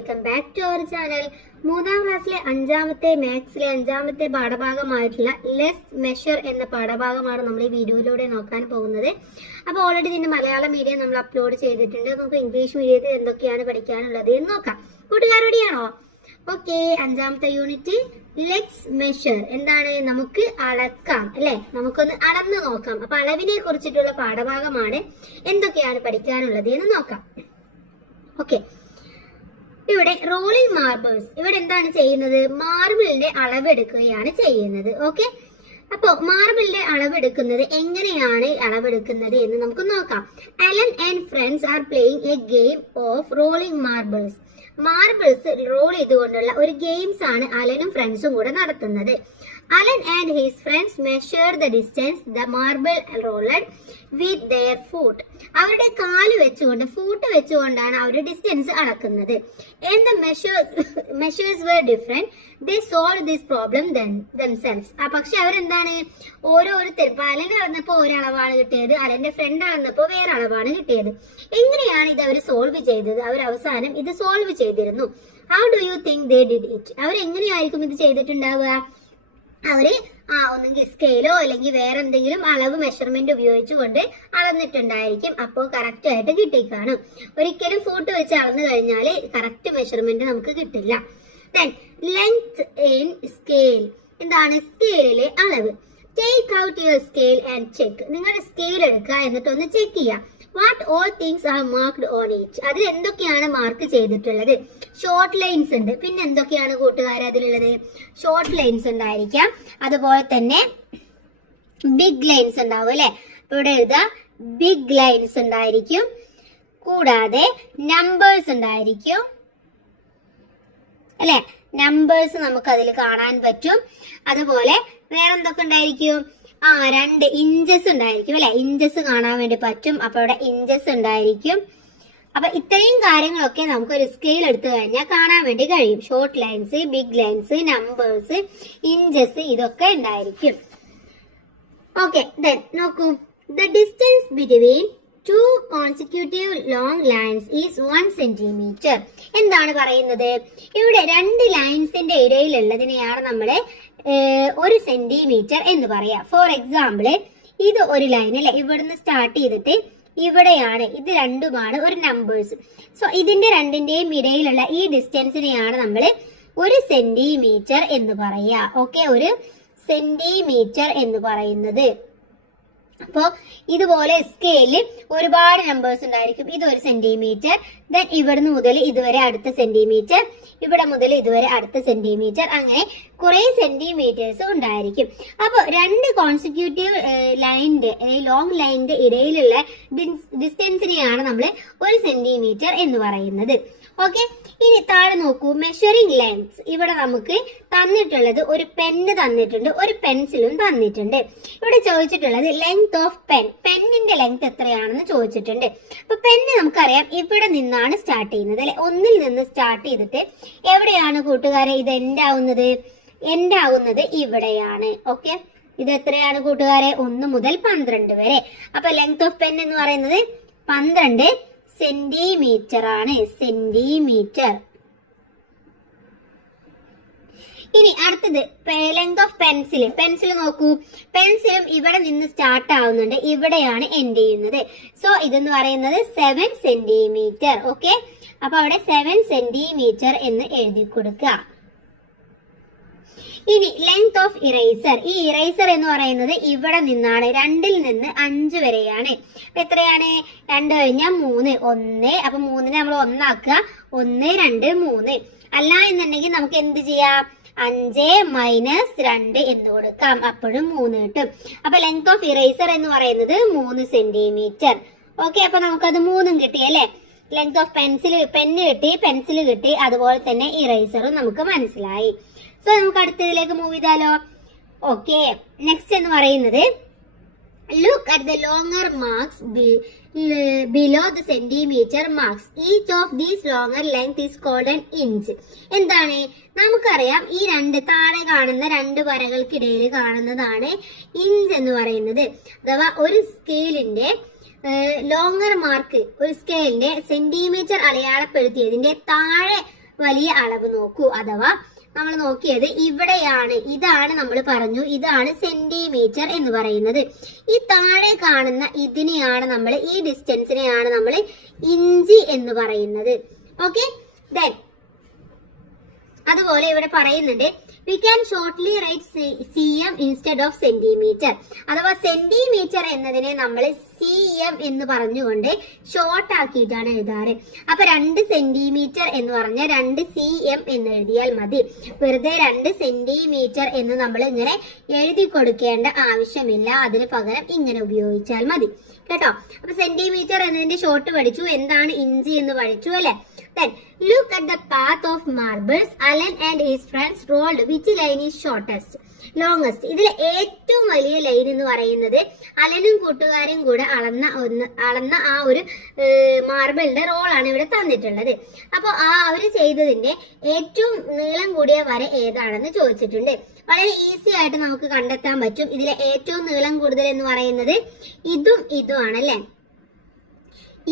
Welcome back to our channel. മൂന്നാം ക്ലാസ്സിലെ അഞ്ചാമത്തെ മാത്സിലെ അഞ്ചാമത്തെ പാഠഭാഗമായിട്ടുള്ള ലെസ് മെഷർ എന്ന പാഠഭാഗമാണ് നമ്മൾ ഈ വീഡിയോയിലൂടെ നോക്കാൻ പോകുന്നത്. അപ്പോൾ ഓൾറെഡി ഇതിന്റെ മലയാളം മീഡിയം നമ്മൾ അപ്ലോഡ് ചെയ്തിട്ടുണ്ട്. നമുക്ക് ഇംഗ്ലീഷ് മീഡിയത്തിൽ എന്തൊക്കെയാണ് പഠിക്കാനുള്ളത് എന്ന് നോക്കാം. കൂട്ടുകാർ റെഡിയാണോ? ഓക്കെ, അഞ്ചാമത്തെ യൂണിറ്റ് ലെറ്റ്സ് മെഷർ. എന്താണ്? നമുക്ക് അളക്കാം അല്ലെ, നമുക്കൊന്ന് അളന്ന് നോക്കാം. അപ്പൊ അളവിനെ കുറിച്ചിട്ടുള്ള പാഠഭാഗമാണ്. എന്തൊക്കെയാണ് പഠിക്കാനുള്ളത് എന്ന് നോക്കാം. ഓക്കെ, ഇവിടെ റോളിംഗ് മാർബിൾസ്. ഇവിടെ എന്താണ് ചെയ്യുന്നത്? മാർബിളിന്റെ അളവെടുക്കുകയാണ് ചെയ്യുന്നത്. ഓക്കെ, അപ്പോ മാർബിളിന്റെ അളവെടുക്കുന്നത് എങ്ങനെയാണ് അളവെടുക്കുന്നത് എന്ന് നമുക്ക് നോക്കാം. Alan and friends are playing a game of rolling marbles. Marbles roll ചെയ്തുകൊണ്ടുള്ള ഒരു ഗെയിംസ് ആണ് അലനും ഫ്രണ്ട്സും കൂടെ നടത്തുന്നത്. Alan and his friends measure the distance the marble rolled with their foot. അവരുടെ കാല് വെച്ചുകൊണ്ട്, ഫൂട്ട് വെച്ചുകൊണ്ടാണ് അവർ ഡിസ്റ്റൻസ് അളക്കുന്നത്. And the measures were different. They solved this problem themselves. പക്ഷെ അവരെന്താണ്, ഓരോരുത്തരും അലൻ അളന്നപ്പോ ഒരളവാണ് കിട്ടിയത്, അലന്റെ ഫ്രണ്ട് അളന്നപ്പോ വേറെ അളവാണ് കിട്ടിയത്. എങ്ങനെയാണ് ഇത് അവർ സോൾവ് ചെയ്തത്? അവർ അവസാനം ഇത് സോൾവ് ചെയ്തിരുന്നു. How do you think they did it? അവരെങ്ങനെയായിരിക്കും ഇത് ചെയ്തിട്ടുണ്ടാവുക? അവര് ഒന്നെങ്കിൽ സ്കെയിലോ അല്ലെങ്കിൽ വേറെ എന്തെങ്കിലും അളവ് മെഷർമെന്റ് ഉപയോഗിച്ചുകൊണ്ട് അളന്നിട്ടുണ്ടായിരിക്കും. അപ്പോൾ കറക്റ്റ് ആയിട്ട് കിട്ടിക്കാണും. ഒരിക്കലും ഫൂട്ട് വെച്ച് അളന്നു കഴിഞ്ഞാൽ കറക്റ്റ് മെഷർമെന്റ് നമുക്ക് കിട്ടില്ല. Then length in scale. എന്താണ്? സ്കെയിലിലെ അളവ്. Take out your scale and check. നിങ്ങളുടെ സ്കെയിൽ എടുക്കുക, എന്നിട്ട് ഒന്ന് ചെക്ക് ചെയ്യുക. What all things are marked on it. അതിൽ എന്തൊക്കെയാണ് മാർക്ക് ചെയ്തിട്ടുള്ളത്? ഷോർട്ട് ലൈൻസ് ഉണ്ട്. പിന്നെ എന്തൊക്കെയാണ് കൂട്ടുകാർ അതിലുള്ളത്? ഷോർട്ട് ലൈൻസ് ഉണ്ടായിരിക്കാം, അതുപോലെ തന്നെ ബിഗ് ലൈൻസ് ഉണ്ടാവും അല്ലെ. ഇവിടെ എഴുതാ ബിഗ് ലൈൻസ് ഉണ്ടായിരിക്കും, കൂടാതെ നമ്പേഴ്സ് ഉണ്ടായിരിക്കും അല്ലെ. നമ്പേഴ്സ് നമുക്ക് അതിൽ കാണാൻ പറ്റും. അതുപോലെ വേറെന്തൊക്കെ ഉണ്ടായിരിക്കും? 2 ഇഞ്ചസ് ഉണ്ടായിരിക്കും അല്ലെ. ഇഞ്ചസ് കാണാൻ വേണ്ടി പറ്റും. അപ്പൊ ഇവിടെ ഇഞ്ചസ് ഉണ്ടായിരിക്കും. അപ്പൊ ഇത്രയും കാര്യങ്ങളൊക്കെ നമുക്ക് ഒരു സ്കെയിൽ എടുത്തു കഴിഞ്ഞാൽ കാണാൻ വേണ്ടി കഴിയും. Short lines, big lines, numbers, inches, ഇതൊക്കെ ഉണ്ടായിരിക്കും. ഓക്കെ, ദെൻ നോക്കൂ. The distance between 2 consecutive long lines is 1 centimeter. എന്താണ് പറയുന്നത്? ഇവിടെ 2 ലൈൻസിന്റെ ഇടയിലുള്ളതിനെയാണ് നമ്മള് 1 സെന്റിമീറ്റർ എന്ന് പറയാം. ഫോർ എക്സാമ്പിൾ, ഇത് ഒരു ലൈൻ അല്ലെ, ഇവിടുന്ന് സ്റ്റാർട്ട് ചെയ്തിട്ട് ഇവിടെയാണ്, ഇത് രണ്ടുമാണ് ഒരു നമ്പേഴ്സ്. സോ ഇതിന്റെ രണ്ടിന്റെയും ഇടയിലുള്ള ഈ ഡിസ്റ്റൻസിനെയാണ് നമ്മൾ 1 സെന്റിമീറ്റർ എന്ന് പറയാ. ഓക്കെ, 1 സെന്റിമീറ്റർ എന്ന് പറയുന്നത്. അപ്പോ ഇതുപോലെ സ്കെയിലിൽ ഒരുപാട് നമ്പേഴ്സ് ഉണ്ടായിരിക്കും. ഇത് 1 സെന്റിമീറ്റർ, ദെൻ ഇവിടുന്ന് മുതൽ ഇതുവരെ അടുത്ത സെന്റിമീറ്റർ, ഇവിടെ മുതൽ ഇതുവരെ അടുത്ത സെന്റിമീറ്റർ, അങ്ങനെ കുറെ സെന്റിമീറ്റേഴ്സ് ഉണ്ടായിരിക്കും. അപ്പോൾ 2 കോൺസിക്യൂട്ടീവ് ലൈനിന്റെ, ലോങ് ലൈനിന്റെ ഇടയിലുള്ള ഡിസ്റ്റൻസിനെയാണ് നമ്മൾ 1 സെന്റിമീറ്റർ എന്ന് പറയുന്നത്. ഓക്കെ, ഇനി താഴെ നോക്കൂ. Measuring lengths. ഇവിടെ നമുക്ക് തന്നിട്ടുള്ളത് ഒരു പെന്ന് തന്നിട്ടുണ്ട്, ഒരു പെൻസിലും തന്നിട്ടുണ്ട്. ഇവിടെ ചോദിച്ചിട്ടുള്ളത് ലെങ്ത് ഓഫ് പെൻ. പെന്നിന്റെ ലെങ്ത് എത്രയാണെന്ന് ചോദിച്ചിട്ടുണ്ട്. അപ്പൊ പെന്ന് നമുക്കറിയാം ഇവിടെ നിന്നാണ് സ്റ്റാർട്ട് ചെയ്യുന്നത് അല്ലെ. 1ൽ നിന്ന് സ്റ്റാർട്ട് ചെയ്തിട്ട് എവിടെയാണ് കൂട്ടുകാരെ ഇത് എൻഡ് ആവുന്നത്? എൻഡ് ആവുന്നത് ഇവിടെയാണ്. ഓക്കെ, ഇത് എത്രയാണ് കൂട്ടുകാരെ? 1 മുതൽ 12 വരെ. അപ്പൊ ലെങ്ത് ഓഫ് പെൻ എന്ന് പറയുന്നത് 12 സെന്റിമീറ്റർ ആണ്. സെന്റിമീറ്റർ. ഇനി അടുത്തത് ലെങ്ത് ഓഫ് പെൻസിൽ. പെൻസിൽ നോക്കൂ. പെൻസിലും ഇവിടെ നിന്ന് സ്റ്റാർട്ട് ആവുന്നുണ്ട്, ഇവിടെയാണ് എൻഡ് ചെയ്യുന്നത്. സോ ഇതെന്ന് പറയുന്നത് 7 സെന്റിമീറ്റർ. ഓക്കെ, അപ്പൊ അവിടെ 7 സെന്റിമീറ്റർ എന്ന് എഴുതി കൊടുക്കുക. ഇനി ലെങ്ത് ഓഫ് ഇറേസർ. ഈ ഇറേസർ എന്ന് പറയുന്നത് ഇവിടെ നിന്നാണ്, 2ൽ നിന്ന് 5 വരെയാണ്. എത്രയാണ്? 2 കഴിഞ്ഞാൽ 3, 1. അപ്പൊ 3നെ നമ്മൾ 1 ആക്കുക. 1, 2, 3. അല്ല എന്നുണ്ടെങ്കിൽ നമുക്ക് എന്ത് ചെയ്യാം? 5 - 2 എന്ന് കൊടുക്കാം. അപ്പോഴും 3 കിട്ടും. അപ്പൊ ലെങ്ത് ഓഫ് ഇറേസർ എന്ന് പറയുന്നത് 3 സെന്റിമീറ്റർ. ഓക്കെ, അപ്പൊ നമുക്കത് 3ഉം കിട്ടി അല്ലെ. ലെങ്ത് ഓഫ് പെന്ന് കിട്ടി, പെൻസിൽ കിട്ടി, അതുപോലെ തന്നെ ഇറേസറും നമുക്ക് മനസ്സിലായി. സോ നമുക്ക് അടുത്തതിലേക്ക് മൂവ് ചെയ്താലോ? ഓക്കെ, നെക്സ്റ്റ് എന്ന് പറയുന്നത് look at the longer marks below the centimetre marks. Each of these longer length is called an inch. എന്താണ്? നമുക്കറിയാം ഈ താഴെ കാണുന്ന 2 വരകൾക്കിടയിൽ കാണുന്നതാണ് ഇഞ്ച് എന്ന് പറയുന്നത്. അഥവാ ഒരു സ്കെയിലിന്റെ ലോങ്ങർ മാർക്ക്, ഒരു സ്കെയിലിന്റെ സെന്റിമീറ്റർ അടയാളപ്പെടുത്തിയതിന്റെ താഴെ വലിയ അളവ് നോക്കൂ. അഥവാ നമ്മൾ നോക്കിയത് ഇവിടെയാണ്, ഇതാണ് നമ്മൾ പറഞ്ഞു, ഇതാണ് സെന്റിമീറ്റർ എന്ന് പറയുന്നത്. ഈ താഴെ കാണുന്ന ഇതിനെയാണ് നമ്മൾ, ഈ ഡിസ്റ്റൻസിനെയാണ് നമ്മൾ ഇഞ്ച് എന്ന് പറയുന്നത്. ഓക്കെ, ദെൻ അതുപോലെ ഇവിടെ പറയുന്നുണ്ട് we can shortly write cm instead of centimeter. അഥവാ സെന്റിമീറ്റർ എന്നതിനെ നമ്മൾ cm എന്ന് പറഞ്ഞുകൊണ്ട് ഷോർട്ട് ആക്കിയിട്ടാണ് എഴുതാറ്. അപ്പൊ 2 സെന്റിമീറ്റർ എന്ന് പറഞ്ഞാൽ 2 cm എന്ന് എഴുതിയാൽ മതി. വെറുതെ 2 സെന്റിമീറ്റർ എന്ന് നമ്മൾ ഇങ്ങനെ എഴുതി കൊടുക്കേണ്ട ആവശ്യമില്ല. അതിന് പകരം ഇങ്ങനെ ഉപയോഗിച്ചാൽ മതി കേട്ടോ. അപ്പൊ സെന്റിമീറ്റർ എന്നതിന്റെ ഷോർട്ട് പഠിച്ചു, എന്താണ് ഇഞ്ച് എന്ന് പഠിച്ചു അല്ലെ. Then look at the path of marbles. Alan and his friends rolled. Which line is shortest? Longest. ഇതിൽ ഏറ്റവും വലിയ ലൈൻ എന്ന് പറയുന്നത് അലനും കൂട്ടുകാരും കൂടെ അളന്ന ആ ഒരു മാർബിളിന്റെ റോളാണ് ഇവിടെ തന്നിട്ടുള്ളത്. അപ്പോൾ ആ അവർ ചെയ്തതിന്റെ ഏറ്റവും നീളം കൂടിയ വര ഏതാണെന്ന് ചോദിച്ചിട്ടുണ്ട്. വളരെ ഈസി ആയിട്ട് നമുക്ക് കണ്ടെത്താൻ പറ്റും. ഇതിലെ ഏറ്റവും നീളം കൂടുതൽ എന്ന് പറയുന്നത് ഇതുമാണ് അല്ലേ.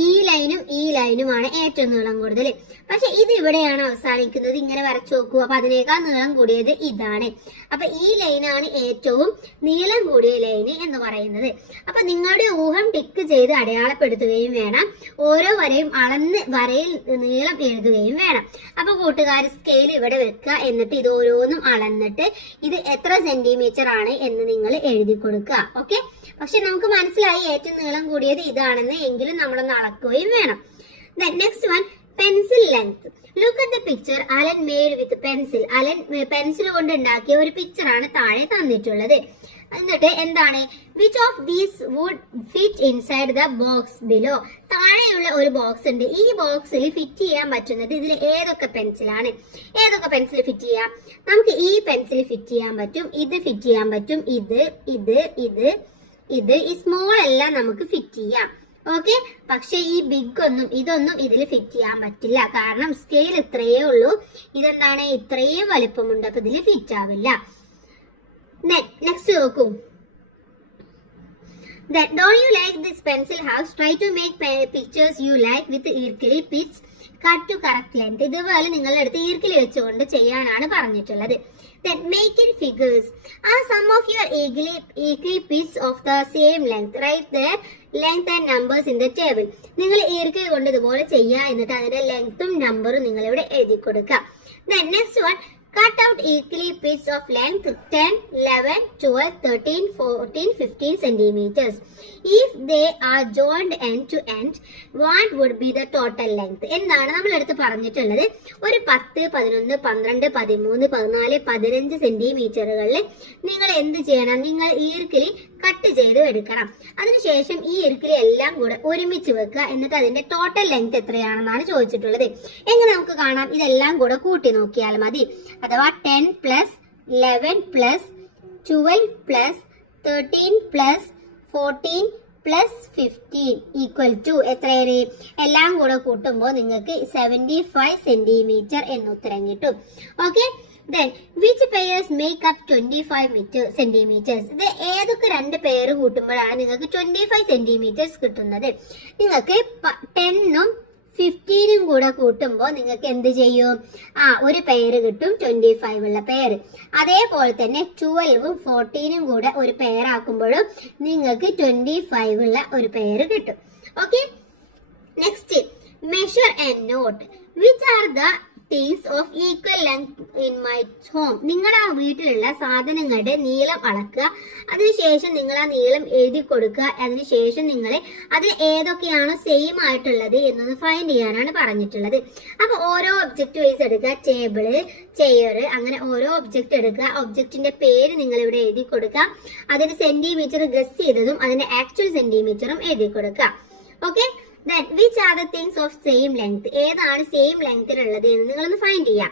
ഈ ലൈനുമാണ് ഏറ്റവും നീളം കൂടുതൽ. പക്ഷെ ഇത് ഇവിടെയാണ് അവസാനിക്കുന്നത്. ഇങ്ങനെ വരച്ചു നോക്കൂ. അപ്പൊ അതിനേക്കാൾ നീളം കൂടിയത് ഇതാണ്. അപ്പൊ ഈ ലൈനാണ് ഏറ്റവും നീളം കൂടിയ ലൈന് എന്ന് പറയുന്നത്. അപ്പൊ നിങ്ങളുടെ ഊഹം ടിക്ക് ചെയ്ത് അടയാളപ്പെടുത്തുകയും വേണം. ഓരോ വരയും അളന്ന് വരയിൽ നീളം എഴുതുകയും വേണം. അപ്പൊ കൂട്ടുകാർ സ്കെയിൽ ഇവിടെ വെക്കുക. എന്നിട്ട് ഇത് ഓരോന്നും അളന്നിട്ട് ഇത് എത്ര സെന്റിമീറ്റർ ആണ് എന്ന് നിങ്ങൾ എഴുതി കൊടുക്കുക. ഓക്കെ, പക്ഷെ നമുക്ക് മനസ്സിലായി ഏറ്റവും നീളം കൂടിയത് ഇതാണെന്ന്. എങ്കിലും നമ്മളൊന്ന് അളക്കുകയും വേണം. Next one, pencil length. Look at the picture Alan made with pencil. Alan pencil കൊണ്ട് ഉണ്ടാക്കിയ ഒരു പിക്ചറാണ് താഴെ തന്നിട്ടുള്ളത്. എന്നിട്ട് എന്താണ്, which of these would fit inside the box below. താഴെയുള്ള ഒരു ബോക്സ് ഉണ്ട്. ഈ ബോക്സിൽ ഫിറ്റ് ചെയ്യാൻ പറ്റുന്നത് ഇതിൽ ഏതൊക്കെ പെൻസിലാണ്? ഏതൊക്കെ പെൻസിൽ ഫിറ്റ് ചെയ്യാം? നമുക്ക് ഈ പെൻസിൽ ഫിറ്റ് ചെയ്യാൻ പറ്റും, ഇത് ഫിറ്റ് ചെയ്യാൻ പറ്റും, ഇത് ഈ സ്മോൾ എല്ലാം നമുക്ക് ഫിറ്റ് ചെയ്യാം. ഓക്കെ, പക്ഷെ ഈ ബിഗ് ഇതൊന്നും ഇതിൽ ഫിറ്റ് ചെയ്യാൻ പറ്റില്ല. കാരണം സ്കെയിൽ ഇത്രയേ ഉള്ളൂ. ഇതെന്താണ്, ഇത്രയും വലിപ്പമുണ്ട്. അപ്പൊ ഇതിൽ ഫിറ്റ് ആവില്ല. നെക്സ്റ്റ് നോക്കൂ. Don't you like this pencil house? Try to make pictures you like with ഈർക്കിലി pitch cut to correct length. ഇതുപോലെ നിങ്ങളുടെ അടുത്ത് ഈർക്കിലി വെച്ചുകൊണ്ട് ചെയ്യാനാണ് പറഞ്ഞിട്ടുള്ളത്. Then make in figures. Are some of your equally pits of the same length? Write their length and numbers in the table. നിങ്ങൾ ഈർക്കിലി കൊണ്ട് ഇതുപോലെ ചെയ്യുക. എന്നിട്ട് അതിന്റെ ലെങ്ത്തും നമ്പറും നിങ്ങൾ ഇവിടെ എഴുതി കൊടുക്കുക. Then next one, cut out equally pits of length 10, 11, 12, 13, 14, 15 centimeters. If they are joined end to end, what would be the total length? എന്താണ് നമ്മൾ എടുത്ത് പറഞ്ഞിട്ടുള്ളത്? ഒരു 10, 11, 12, 13, 14, 15 സെന്റിമീറ്ററുകളിൽ നിങ്ങൾ എന്ത് ചെയ്യണം? നിങ്ങൾ ഈർക്കിലി കട്ട് ചെയ്ത് എടുക്കണം. അതിനുശേഷം ഈ ഈർക്കിലി എല്ലാം കൂടെ ഒരുമിച്ച് വെക്കുക. എന്നിട്ട് അതിന്റെ ടോട്ടൽ ലെങ്ത് എത്രയാണെന്നാണ് ചോദിച്ചിട്ടുള്ളത്. എങ്ങനെ നമുക്ക് കാണാം? ഇതെല്ലാം കൂടെ കൂട്ടി നോക്കിയാൽ മതി. അഥവാ 10 plus 11 plus 12 plus 13 plus 14 plus 15 equal to എത്രയാണ്? എല്ലാം കൂടെ കൂട്ടുമ്പോൾ നിങ്ങൾക്ക് 75 സെന്റിമീറ്റർ എന്ന് ഉത്തരം കിട്ടും. Okay, then which pairs make up 25 centimeters? ഇത് ഏതൊക്കെ രണ്ട് പെയർ കൂട്ടുമ്പോഴാണ് നിങ്ങൾക്ക് 25 സെന്റിമീറ്റേഴ്സ് കിട്ടുന്നത്? നിങ്ങൾക്ക് 10ഉം 15ഉം കൂടെ കൂട്ടുമ്പോൾ നിങ്ങൾക്ക് എന്ത് ചെയ്യും? ഒരു പെയർ കിട്ടും, 25 ഉള്ള പെയർ. അതേപോലെ തന്നെ 12ഉം 14ഉം കൂടെ ഒരു പെയർ ആക്കുമ്പോഴും നിങ്ങൾക്ക് 25 ഉള്ള ഒരു പെയർ കിട്ടും. Okay, next, measure and note. Which are the things of equal length in my home? നിങ്ങളുടെ ആ വീട്ടിലുള്ള സാധനങ്ങളുടെ നീളം അളക്കുക. അതിനുശേഷം നിങ്ങൾ ആ നീളം എഴുതി കൊടുക്കുക. അതിനുശേഷം നിങ്ങൾ അതിൽ ഏതൊക്കെയാണോ സെയിം ആയിട്ടുള്ളത് എന്നൊന്ന് ഫൈൻഡ് ചെയ്യാനാണ് പറഞ്ഞിട്ടുള്ളത്. അപ്പൊ ഓരോ ഒബ്ജക്റ്റ് വൈസ് എടുക്കുക. ടേബിള്, ചെയർ, അങ്ങനെ ഓരോ ഒബ്ജക്റ്റ് എടുക്കുക. ഒബ്ജക്റ്റിന്റെ പേര് നിങ്ങൾ ഇവിടെ എഴുതി കൊടുക്കുക. അതിന്റെ സെന്റിമീറ്റർ ഗസ് ചെയ്തതും അതിന്റെ ആക്ച്വൽ സെന്റിമീറ്ററും എഴുതി കൊടുക്കുക. Okay, then which are the things of same length? ഏതാണ് സെയിം ലെങ്തിലുള്ളത് എന്ന് നിങ്ങളൊന്ന് ഫൈൻഡ് ചെയ്യാം.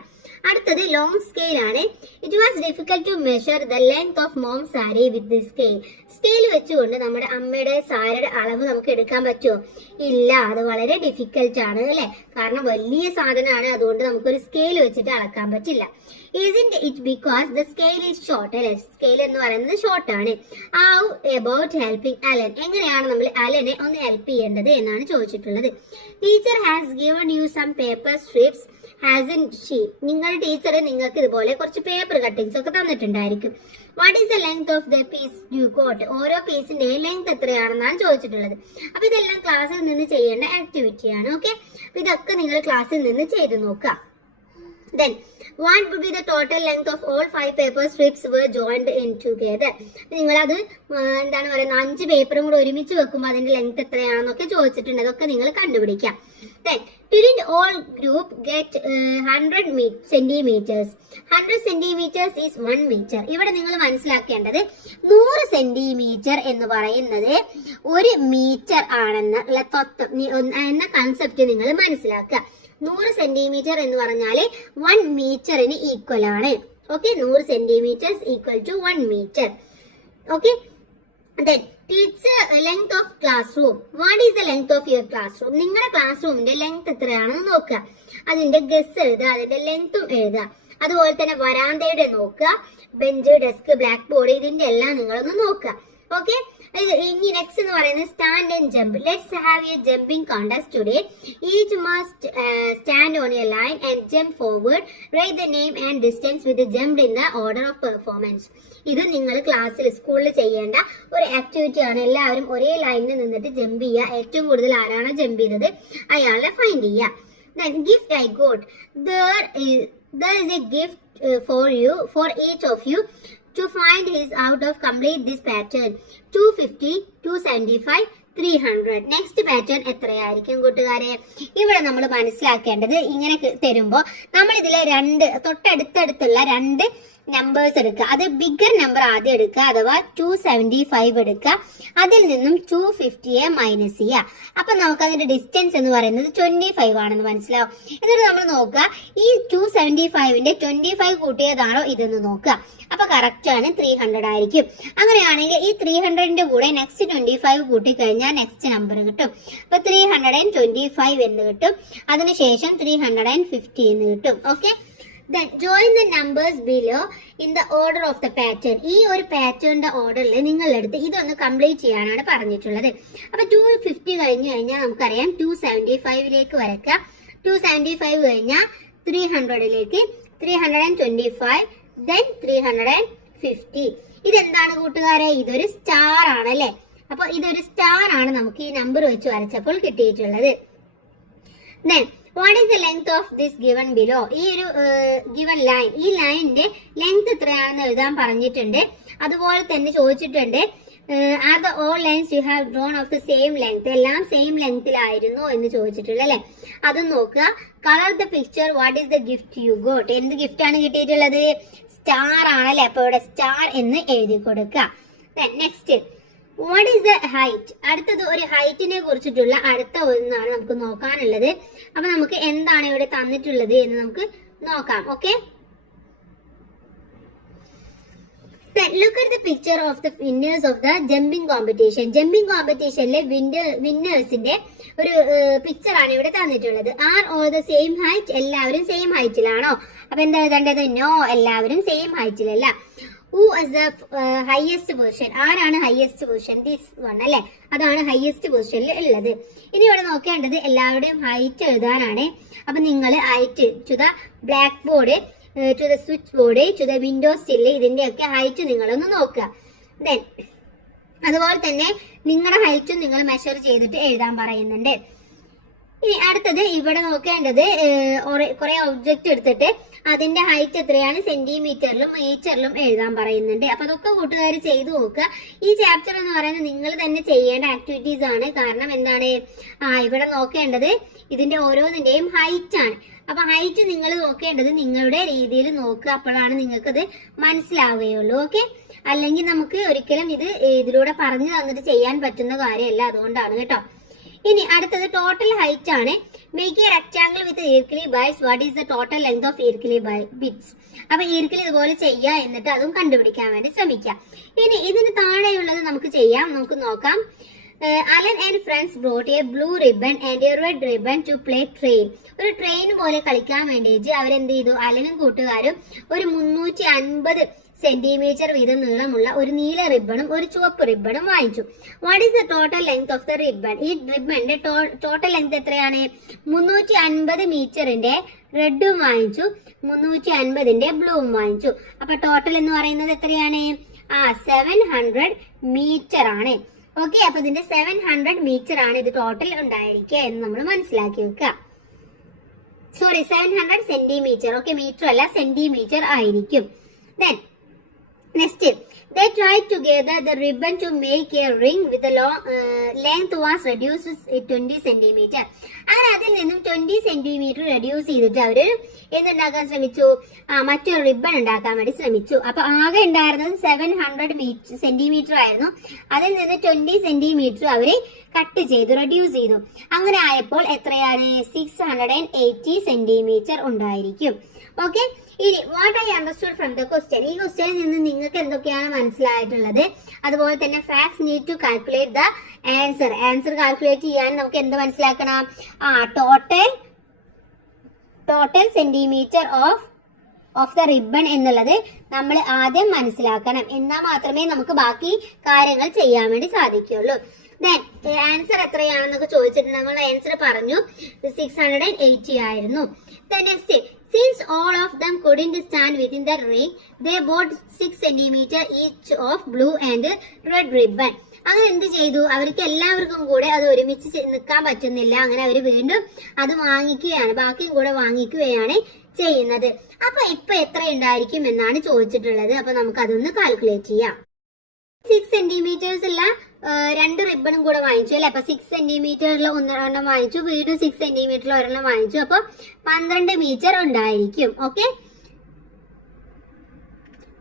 അടുത്തത് ലോങ് സ്കെയിൽ ആണ്. It was difficult to measure the length of mom sari with the scale. Scale വെച്ചുകൊണ്ട് നമ്മുടെ അമ്മയുടെ സാരിയുടെ അളവ് നമുക്ക് എടുക്കാൻ പറ്റുമോ? ഇല്ല, അത് വളരെ ഡിഫിക്കൽട്ട് ആണ് അല്ലെ. കാരണം വലിയ സാധനമാണ്, അതുകൊണ്ട് നമുക്കൊരു സ്കെയിൽ വെച്ചിട്ട് അളക്കാൻ പറ്റില്ല. Isn't it because the scale is short? അല്ലെ, സ്കെയിൽ എന്ന് പറയുന്നത് ഷോർട്ട് ആണ്. How about helping Alan? എങ്ങനെയാണ് നമ്മൾ അലനെ ഒന്ന് ഹെൽപ്പ് ചെയ്യേണ്ടത് എന്നാണ് ചോദിച്ചിട്ടുള്ളത്. Teacher has given you some paper strips hasn't she? നിങ്ങളുടെ ടീച്ചർ നിങ്ങൾക്ക് ഇതുപോലെ കുറച്ച് പേപ്പർ കട്ടിങ്സ് ഒക്കെ തന്നിട്ടുണ്ടായിരിക്കും. What is the length of the piece you got? ഓരോ പീസിന്റെ ലെങ്ത് എത്രയാണെന്നാണ് ചോദിച്ചിട്ടുള്ളത്. അപ്പൊ ഇതെല്ലാം ക്ലാസ്സിൽ നിന്ന് ചെയ്യേണ്ട ആക്ടിവിറ്റിയാണ്. ഓക്കെ, അപ്പൊ ഇതൊക്കെ നിങ്ങൾ ക്ലാസ്സിൽ നിന്ന് ചെയ്ത് നോക്കുക. Then, what would be the total length of all 5 paper strips were joined in together? നിങ്ങളത് എന്താണ് പറയുന്നത്, 5 പേപ്പറും കൂടെ ഒരുമിച്ച് വെക്കുമ്പോൾ അതിന്റെ ലെങ്ത് എത്രയാണെന്നൊക്കെ ചോദിച്ചിട്ടുണ്ട്. അതൊക്കെ നിങ്ങൾ കണ്ടുപിടിക്കാം. Then, didn't all group get 100 centimeters? 100 centimeters is 1 meter. ഇവിടെ നിങ്ങൾ മനസ്സിലാക്കേണ്ടത് 100 സെന്റിമീറ്റർ എന്ന് പറയുന്നത് 1 മീറ്റർ ആണെന്ന് എന്ന കൺസെപ്റ്റ് നിങ്ങൾ മനസ്സിലാക്കുക. 100 സെന്റിമീറ്റർ എന്ന് പറഞ്ഞാല് 1 മീറ്ററിന് ഈക്വൽ ആണ്. Okay, 100 centimetre equal to 1 metre. Okay, then teacher length of class room. What is the length of your class room? നിങ്ങളുടെ ക്ലാസ് റൂമിന്റെ ലെങ്ത് എത്രയാണെന്ന് നോക്കുക. അതിന്റെ ഗസ് എഴുതുക, അതിന്റെ ലെങ്ത്തും എഴുതുക. അതുപോലെ തന്നെ വരാന്തയുടെ നോക്കുക, ബെഞ്ച്, ഡെസ്ക്, ബ്ലാക്ക് ബോർഡ്, ഇതിന്റെ എല്ലാം നിങ്ങളൊന്ന് നോക്കുക. ഓക്കെ, ഇനി നെക്സ്റ്റ് എന്ന് പറയുന്നത് stand and jump. Let's have A jumping contest today. Each must stand on A line and jump forward. Write the name and distance with jump in the order of performance. ഇത് നിങ്ങൾ ക്ലാസ്സിൽ സ്കൂളിൽ ചെയ്യേണ്ട ഒരു activity ആണ്. എല്ലാവരും ഒരേ ലൈനിൽ നിന്നിട്ട് ജമ്പ് ചെയ്യുക. ഏറ്റവും കൂടുതൽ ആരാണ് ജമ്പ് ചെയ്തത് അയാളെ ഫൈൻഡ് ചെയ്യുക. Then gift I got. There is a gift for each of you to find his out of complete this pattern. 250, 275, 300. Next pattern എത്രയായിരിക്കും കൂട്ടുകാരെ? ഇവിടെ നമ്മൾ മനസ്സിലാക്കേണ്ടത്, ഇങ്ങനെ തരുമ്പോൾ നമ്മൾ ഇതിലെ തൊട്ടടുത്തുള്ള 2 നമ്പേഴ്സ് എടുക്കുക. അത് ബിഗർ നമ്പർ ആദ്യം എടുക്കുക, അഥവാ 275 എടുക്കുക. അതിൽ നിന്നും 250 മൈനസ് ചെയ്യുക. അപ്പൊ നമുക്ക് അതിന്റെ ഡിസ്റ്റൻസ് എന്ന് പറയുന്നത് 25 ആണെന്ന് മനസ്സിലാവും. എന്നിട്ട് നമ്മൾ നോക്കുക, ഈ 275ന്റെ 25 കൂട്ടിയതാണോ ഇതെന്ന് നോക്കുക. അപ്പൊ കറക്റ്റ് ആണ്, 300 ആയിരിക്കും. അങ്ങനെയാണെങ്കിൽ ഈ 300ന്റെ കൂടെ നെക്സ്റ്റ് 25 കൂട്ടിക്കഴിഞ്ഞാൽ നെക്സ്റ്റ് നമ്പർ കിട്ടും. അപ്പൊ 325 എന്ന് കിട്ടും. അതിനുശേഷം 350 എന്ന് കിട്ടും. Okay, then join the numbers below in the order of the pattern. ഈ ഒരു പാറ്റേണിന്റെ ഓർഡറിൽ നിങ്ങളെടുത്ത് ഇതൊന്ന് കംപ്ലീറ്റ് ചെയ്യാനാണ് പറഞ്ഞിട്ടുള്ളത്. അപ്പൊ 250 കഴിഞ്ഞു കഴിഞ്ഞാൽ നമുക്കറിയാം 275ലേക്ക് വരയ്ക്കുക. 275 കഴിഞ്ഞാൽ 300ലേക്ക്, 325, then 350. ഇതെന്താണ് കൂട്ടുകാരെ? ഇതൊരു സ്റ്റാർ ആണ് അല്ലെ. അപ്പൊ ഇതൊരു സ്റ്റാർ ആണ് നമുക്ക് ഈ നമ്പർ വെച്ച് വരച്ചപ്പോൾ കിട്ടിയിട്ടുള്ളത്. then what is the length of this given below? ഈ ഒരു given line, ഈ ലൈനിന്റെ ലെങ്ത് എത്രയാണെന്ന് എഴുതാൻ പറഞ്ഞിട്ടുണ്ട്. അതുപോലെ തന്നെ ചോദിച്ചിട്ടുണ്ട്, are the all lines you have drawn of the same length? എല്ലാം സെയിം ലെങ്തിലായിരുന്നു എന്ന് ചോദിച്ചിട്ടുള്ളത് അല്ലെ. അതും നോക്കുക. Colour the picture. What is the gift you got? എന്ത് ഗിഫ്റ്റ് ആണ് കിട്ടിയിട്ടുള്ളത്? സ്റ്റാർ ആണല്ലേ. അപ്പൊ ഇവിടെ സ്റ്റാർ എന്ന് എഴുതി കൊടുക്കുക. Next, what is the height? അടുത്തത് ഒരു ഹൈറ്റിനെ കുറിച്ചിട്ടുള്ള അടുത്ത ഒന്നാണ് നമുക്ക് നോക്കാനുള്ളത്. അപ്പൊ നമുക്ക് എന്താണ് ഇവിടെ തന്നിട്ടുള്ളത് എന്ന് നമുക്ക് നോക്കാം. Okay, look at the picture of the winners of the jumping competition. Jumping കോമ്പറ്റീഷനിലെ വിന്നേഴ്സിന്റെ ഒരു പിക്ചർ ആണ് ഇവിടെ തന്നിട്ടുള്ളത്. Are all the same height? എല്ലാവരും സെയിം ഹൈറ്റിലാണോ? അപ്പൊ എന്താ എഴുതേണ്ടത്? നോ, എല്ലാവരും സെയിം ഹൈറ്റിലല്ല. Who is the highest position? ആരാണ് ഹയസ്റ്റ് പൊസിഷൻ? ദിസ് വൺ അല്ലെ. അതാണ് ഹയസ്റ്റ് പൊസിഷനിൽ ഉള്ളത്. ഇനി ഇവിടെ നോക്കേണ്ടത് എല്ലാവരുടെയും ഹൈറ്റ് എഴുതാനാണ്. അപ്പൊ നിങ്ങൾ height to the black board, to the switch board, to the window sill, ഇതിന്റെയൊക്കെ ഹൈറ്റ് നിങ്ങളൊന്ന് നോക്കുക. ദെൻ അതുപോലെ തന്നെ നിങ്ങളുടെ ഹൈറ്റും നിങ്ങൾ മെഷർ ചെയ്തിട്ട് എഴുതാൻ പറയുന്നുണ്ട്. ഇനി അടുത്തത് ഇവിടെ നോക്കേണ്ടത്, കുറെ ഒബ്ജക്റ്റ് എടുത്തിട്ട് അതിന്റെ ഹൈറ്റ് എത്രയാണ് സെന്റിമീറ്ററിലും മീറ്ററിലും എഴുതാൻ പറയുന്നുണ്ട്. അപ്പൊ അതൊക്കെ കൂട്ടുകാർ ചെയ്തു നോക്കുക. ഈ ചാപ്റ്റർ എന്ന് പറയുന്നത് നിങ്ങൾ തന്നെ ചെയ്യേണ്ട ആക്ടിവിറ്റീസ് ആണ്. കാരണം എന്താണ്, ഇവിടെ നോക്കേണ്ടത് ഇതിന്റെ ഓരോന്നിന്റെയും ഹൈറ്റ് ആണ്. അപ്പൊ ഹൈറ്റ് നിങ്ങൾ നോക്കേണ്ടത് നിങ്ങളുടെ രീതിയിൽ നോക്കുക. അപ്പോഴാണ് നിങ്ങൾക്കത് മനസ്സിലാവുകയുള്ളൂ. ഓക്കെ, അല്ലെങ്കിൽ നമുക്ക് ഒരിക്കലും ഇതിലൂടെ പറഞ്ഞു തന്നിട്ട് ചെയ്യാൻ പറ്റുന്ന കാര്യമല്ല. അതുകൊണ്ടാണ് കേട്ടോ. ഇനി അടുത്തത് ടോട്ടൽ ഹൈറ്റ് ആണ്. മേക്ക് എ റെക്ടാംഗിൾ വിത്ത് ഈർക്കിലി bites. What is the total length of ഈർക്കിലി ബിറ്റ്സ്? അപ്പൊ ഈർക്കിലി ഇതുപോലെ ചെയ്യുക, എന്നിട്ട് അതും കണ്ടുപിടിക്കാൻ വേണ്ടി ശ്രമിക്കാം. ഇനി ഇതിന് താഴെയുള്ളത് നമുക്ക് ചെയ്യാം. നമുക്ക് നോക്കാം. Alan and friends brought a blue ribbon and a red ribbon to play train. ഒരു ട്രെയിൻ പോലെ കളിക്കാൻ വേണ്ടിയിട്ട് അവരെന്ത് ചെയ്തു? അലനും കൂട്ടുകാരും ഒരു 350 സെന്റിമീറ്റർ വീതം നീളമുള്ള ഒരു നീല റിബണും ഒരു ചുവപ്പ് റിബണും വാങ്ങിച്ചു. What is the total length of the ribbon? ഈ റിബണിന്റെ ടോട്ടൽ ലെങ്ത് എത്രയാണ്? 350 മീറ്ററിന്റെ റെഡും വാങ്ങിച്ചു, 350ന്റെ ബ്ലൂവും വാങ്ങിച്ചു. അപ്പൊ ടോട്ടൽ എന്ന് പറയുന്നത് എത്രയാണ്? 700 മീറ്റർ ആണ്. ഓക്കെ, അപ്പൊ ഇതിന്റെ 700 മീറ്റർ ആണ് ഇത് ടോട്ടൽ ഉണ്ടായിരിക്കുക എന്ന് നമ്മൾ മനസ്സിലാക്കി വെക്കുക. Sorry, 700 centimetre. ഓക്കെ, മീറ്റർ അല്ല, സെന്റിമീറ്റർ ആയിരിക്കും. Then next, they tried together the ribbon to make a ring with the length was reduced to 20 centimeter. അങ്ങനെ അതിൽ നിന്നും 20 സെന്റിമീറ്റർ റെഡ്യൂസ് ചെയ്തിട്ട് അവര് എന്തുണ്ടാക്കാൻ ശ്രമിച്ചു? മറ്റൊരു റിബൺ ഉണ്ടാക്കാൻ വേണ്ടി ശ്രമിച്ചു. അപ്പൊ ആകെ ഉണ്ടായിരുന്നത് 700 സെന്റിമീറ്റർ ആയിരുന്നു. അതിൽ നിന്ന് 20 സെന്റിമീറ്റർ അവര് കട്ട് ചെയ്തു, റെഡ്യൂസ് ചെയ്തു. അങ്ങനെ ആയപ്പോൾ എത്രയാണ്? 680 സെന്റിമീറ്റർ ഉണ്ടായിരിക്കും. ഓക്കെ, ഇനി what I understood from the question. ഈ ക്വസ്റ്റ്യനിൽ നിന്ന് നിങ്ങൾക്ക് എന്തൊക്കെയാണ് മനസ്സിലായിട്ടുള്ളത്? അതുപോലെ തന്നെ facts need to calculate the answer. Answer calculate ചെയ്യാൻ നമുക്ക് എന്ത് മനസ്സിലാക്കണം? Total centimetre of the ribbon എന്നുള്ളത് നമ്മൾ ആദ്യം മനസ്സിലാക്കണം. എന്നാൽ മാത്രമേ നമുക്ക് ബാക്കി കാര്യങ്ങൾ ചെയ്യാൻ വേണ്ടി സാധിക്കുള്ളൂ. ദെൻ ആൻസർ എത്രയാണെന്നൊക്കെ ചോദിച്ചിട്ട് നമ്മൾ ആൻസർ പറഞ്ഞു, 680 ആയിരുന്നു. Then next, since all of them couldn't stand within the ring, they bought 6 centimeter each of blue and red ribbon. അങ്ങനെ എന്ത് ചെയ്തു? അവർക്ക് എല്ലാവർക്കും കൂടെ അത് ഒരുമിച്ച് നിൽക്കാൻ പറ്റുന്നില്ല. അങ്ങനെ അവർ വീണ്ടും അത് വാങ്ങിക്കുകയാണ്, ബാക്കിയും കൂടെ വാങ്ങിക്കുകയാണ് ചെയ്യുന്നത്. അപ്പൊ ഇപ്പൊ എത്ര ഉണ്ടായിരിക്കും എന്നാണ് ചോദിച്ചിട്ടുള്ളത്. അപ്പൊ നമുക്ക് അതൊന്ന് കാൽക്കുലേറ്റ് ചെയ്യാം. 6 സെന്റിമീറ്റേഴ്സ് ഉള്ള 2 റിബണും കൂടെ വാങ്ങിച്ചു അല്ലെ. അപ്പൊ 6 സെന്റിമീറ്ററിൽ ഒരെണ്ണം വാങ്ങിച്ചു, വീണ്ടും 6 സെന്റിമീറ്ററിൽ ഒരെണ്ണം വാങ്ങിച്ചു. അപ്പൊ 12 മീറ്റർ ഉണ്ടായിരിക്കും. ഓക്കെ,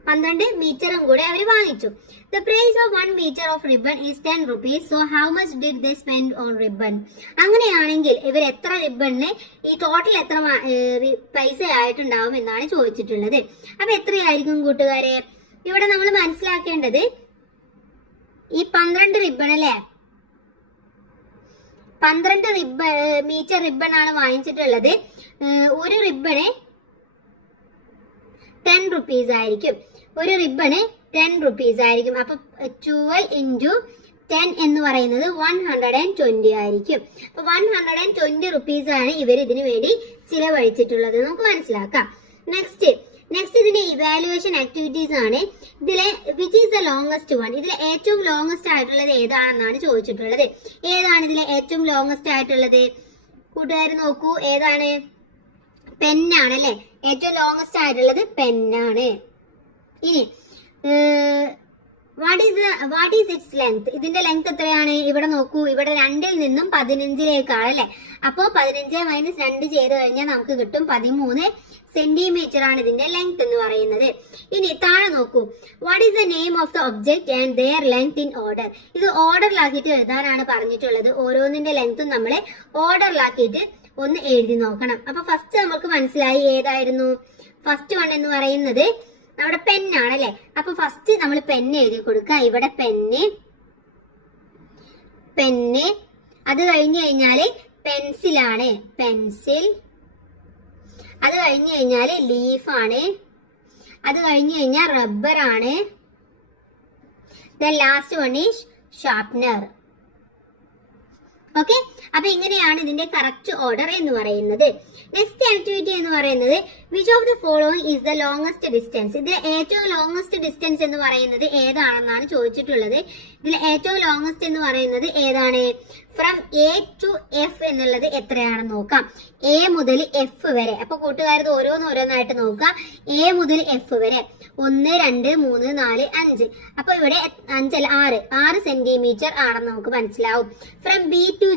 12 മീറ്ററും കൂടെ അവർ വാങ്ങിച്ചു. The price of 1 meter of ribbon is 10 rupees. So how much did they spend on ribbon? അങ്ങനെയാണെങ്കിൽ ഇവർ എത്ര റിബണിന് ഈ ടോട്ടൽ എത്ര പൈസ ആയിട്ടുണ്ടാവും എന്നാണ് ചോദിച്ചിട്ടുള്ളത്. അപ്പൊ എത്രയായിരിക്കും കൂട്ടുകാരെ? ഇവിടെ നമ്മൾ മനസ്സിലാക്കേണ്ടത് ഈ 12 റിബൺ അല്ലെ, 12 മീറ്റർ റിബൺ ആണ് വാങ്ങിച്ചിട്ടുള്ളത്. ഒരു റിബണ് 10 റുപ്പീസ് ആയിരിക്കും. ഒരു റിബണ് 10 റുപ്പീസ് ആയിരിക്കും. അപ്പൊ 12 into 10 എന്ന് പറയുന്നത് 120 ആയിരിക്കും. അപ്പൊ 120 റുപ്പീസ് ആണ് ഇവർ ഇതിനു വേണ്ടി ചിലവഴിച്ചിട്ടുള്ളത്. നമുക്ക് മനസ്സിലാക്കാം. നെക്സ്റ്റ് ഇതിന്റെ ഇവാലുവേഷൻ ആക്ടിവിറ്റീസ് ആണ്. ഇതിലെ which is the longest one? ഇതിലെ ഏറ്റവും ലോങ്സ്റ്റ് ആയിട്ടുള്ളത് ഏതാണെന്നാണ് ചോദിച്ചിട്ടുള്ളത്. ഏതാണ് ഇതിലെ ഏറ്റവും ലോങ്സ്റ്റ് ആയിട്ടുള്ളത്? കൂട്ടുകാർ നോക്കൂ, ഏതാണ്? പെന്നാണ് അല്ലെ. ഏറ്റവും ലോങ്സ്റ്റ് ആയിട്ടുള്ളത് പെന്നാണ്. ഇനി വാട്ട് ഈസ് ഇറ്റ്സ് ലെങ്ത്? ഇതിന്റെ ലെങ്ത് എത്രയാണ്? ഇവിടെ നോക്കൂ, ഇവിടെ 2ൽ നിന്നും 15ലേക്കാണ് അല്ലെ. അപ്പോ 15 - 2 ചെയ്ത് കഴിഞ്ഞാൽ നമുക്ക് കിട്ടും 13 സെന്റിമീറ്റർ ആണ് ഇതിന്റെ ലെങ്ത് എന്ന് പറയുന്നത്. ഇനി താഴെ നോക്കൂ, what is the name of the object and their length in order? ഇത് ഓർഡറിലാക്കിയിട്ട് എഴുതാനാണ് പറഞ്ഞിട്ടുള്ളത്. ഓരോന്നിന്റെ ലെങ്ത്തും നമ്മളെ ഓർഡറിലാക്കിയിട്ട് ഒന്ന് എഴുതി നോക്കണം. അപ്പൊ ഫസ്റ്റ് നമുക്ക് മനസ്സിലായി ഏതായിരുന്നു? ഫസ്റ്റ് വൺ എന്ന് പറയുന്നത് നമ്മുടെ പെന്നാണ് അല്ലെ. അപ്പൊ ഫസ്റ്റ് നമ്മൾ പെന്ന് എഴുതി കൊടുക്കുക. ഇവിടെ പെന്ന്. അത് കഴിഞ്ഞു കഴിഞ്ഞാല് പെൻസിലാണ്, പെൻസിൽ. അത് കഴിഞ്ഞു കഴിഞ്ഞാല് ലീഫാണ്. അത് കഴിഞ്ഞു കഴിഞ്ഞാൽ റബ്ബർ ആണ്. Last one is sharpener. Okay, അപ്പൊ ഇങ്ങനെയാണ് ഇതിന്റെ കറക്റ്റ് ഓർഡർ എന്ന് പറയുന്നത്. നെക്സ്റ്റ് ആക്ടിവിറ്റി എന്ന് പറയുന്നത് which of the following is the longest distance? ഇതിലെ ഏറ്റവും ലോങ്സ്റ്റ് ഡിസ്റ്റൻസ് എന്ന് പറയുന്നത് ഏതാണെന്നാണ് ചോദിച്ചിട്ടുള്ളത്. ഇതിലെ ഏറ്റവും ലോങ്സ്റ്റ് എന്ന് പറയുന്നത് ഏതാണ്? ഫ്രം എ ടു എഫ് എന്നുള്ളത് എത്രയാണെന്ന് നോക്കാം. എ മുതൽ എഫ് വരെ. അപ്പൊ കൂട്ടുകാരത് ഓരോന്നായിട്ട് നോക്കുക. എ മുതൽ എഫ് വരെ 1 2 3 4 5. അപ്പൊ ഇവിടെ 5 അല്ല 6 സെന്റിമീറ്റർ ആണെന്ന് നമുക്ക് മനസ്സിലാവും. ഫ്രം ബി ടു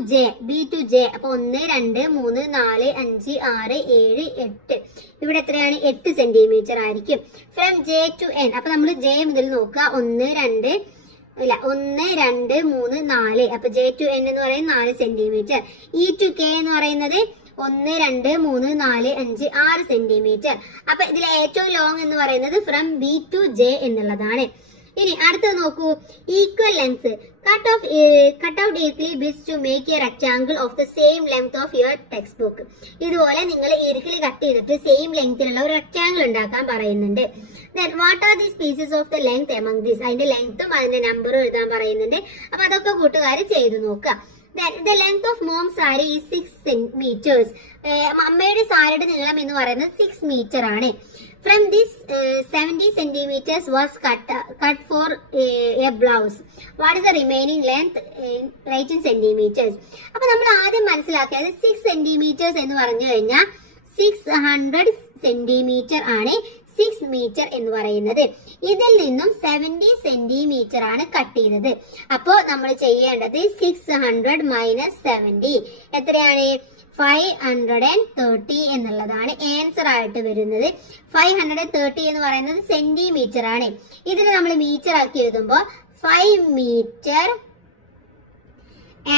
ജെ അപ്പൊ 1 2 3 4 5 6 7 8. ഇവിടെ എത്രയാണ്? 8 സെന്റിമീറ്റർ ആയിരിക്കും. ഫ്രം ജെ ടു എൻ, അപ്പൊ നമ്മൾ ജെ മുതൽ നോക്കുക. 1 2 ഇല്ല 1, 2, 3, 4. അപ്പൊ J to N എന്ന് പറയുന്നത് 4 സെന്റിമീറ്റർ. E to K എന്ന് പറയുന്നത് 1, 2, 3, 4, 5, 6 സെന്റിമീറ്റർ. അപ്പൊ ഇതിൽ ഏറ്റവും ലോങ് എന്ന് പറയുന്നത് ഫ്രം B to J എന്നുള്ളതാണ്. ഇനി അടുത്തത് നോക്കൂ, equal length. Cut out equally bits to make a rectangle of the same length of your text book. ഇതുപോലെ നിങ്ങൾ ഈക്വലി കട്ട് ചെയ്തിട്ട് സെയിം ലെങ്തിലുള്ള ഒരു റെക്ടാംഗിൾ ഉണ്ടാക്കാൻ പറയുന്നുണ്ട്. Then what are these pieces of the length among these? അതിന്റെ ലെങ്ത്തും അതിന്റെ നമ്പറും എഴുതാൻ പറയുന്നുണ്ട്. അപ്പൊ അതൊക്കെ കൂട്ടുകാർ ചെയ്തു നോക്കുക. Then the length of mom's saree is 6 meters. അമ്മയുടെ സാരിയുടെ നീളം എന്ന് പറയുന്നത് 6 മീറ്റർ ആണ്. From this 70 centimeters was cut for a blouse. What is the remaining length? Write in centimeters. അപ്പൊ നമ്മൾ ആദ്യം മനസ്സിലാക്കിയത് 6 centimeters എന്ന് പറഞ്ഞു കഴിഞ്ഞാൽ 600 സെന്റിമീറ്റർ ആണ് 6 മീറ്റർ എന്ന് പറയുന്നത്. ഇതിൽ നിന്നും 70 സെന്റിമീറ്റർ ആണ് കട്ട് ചെയ്തത്. അപ്പോൾ നമ്മൾ ചെയ്യേണ്ടത് 600 മൈനസ് 70 എത്രയാണ്? 530 എന്നുള്ളതാണ് ആൻസർ ആയിട്ട് വരുന്നത്. 530 എന്ന് പറയുന്നത് സെന്റിമീറ്റർ ആണ്. ഇതിന് നമ്മൾ മീറ്റർ ആക്കി എഴുതുമ്പോൾ 5 മീറ്റർ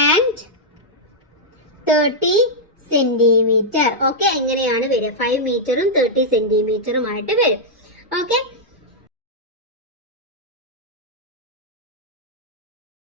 ആൻഡ് 30 സെന്റിമീറ്റർ. ഓക്കെ, എങ്ങനെയാണ് വരിക? 5 മീറ്ററും 30 സെന്റിമീറ്ററും ആയിട്ട് വരും. ഓക്കെ.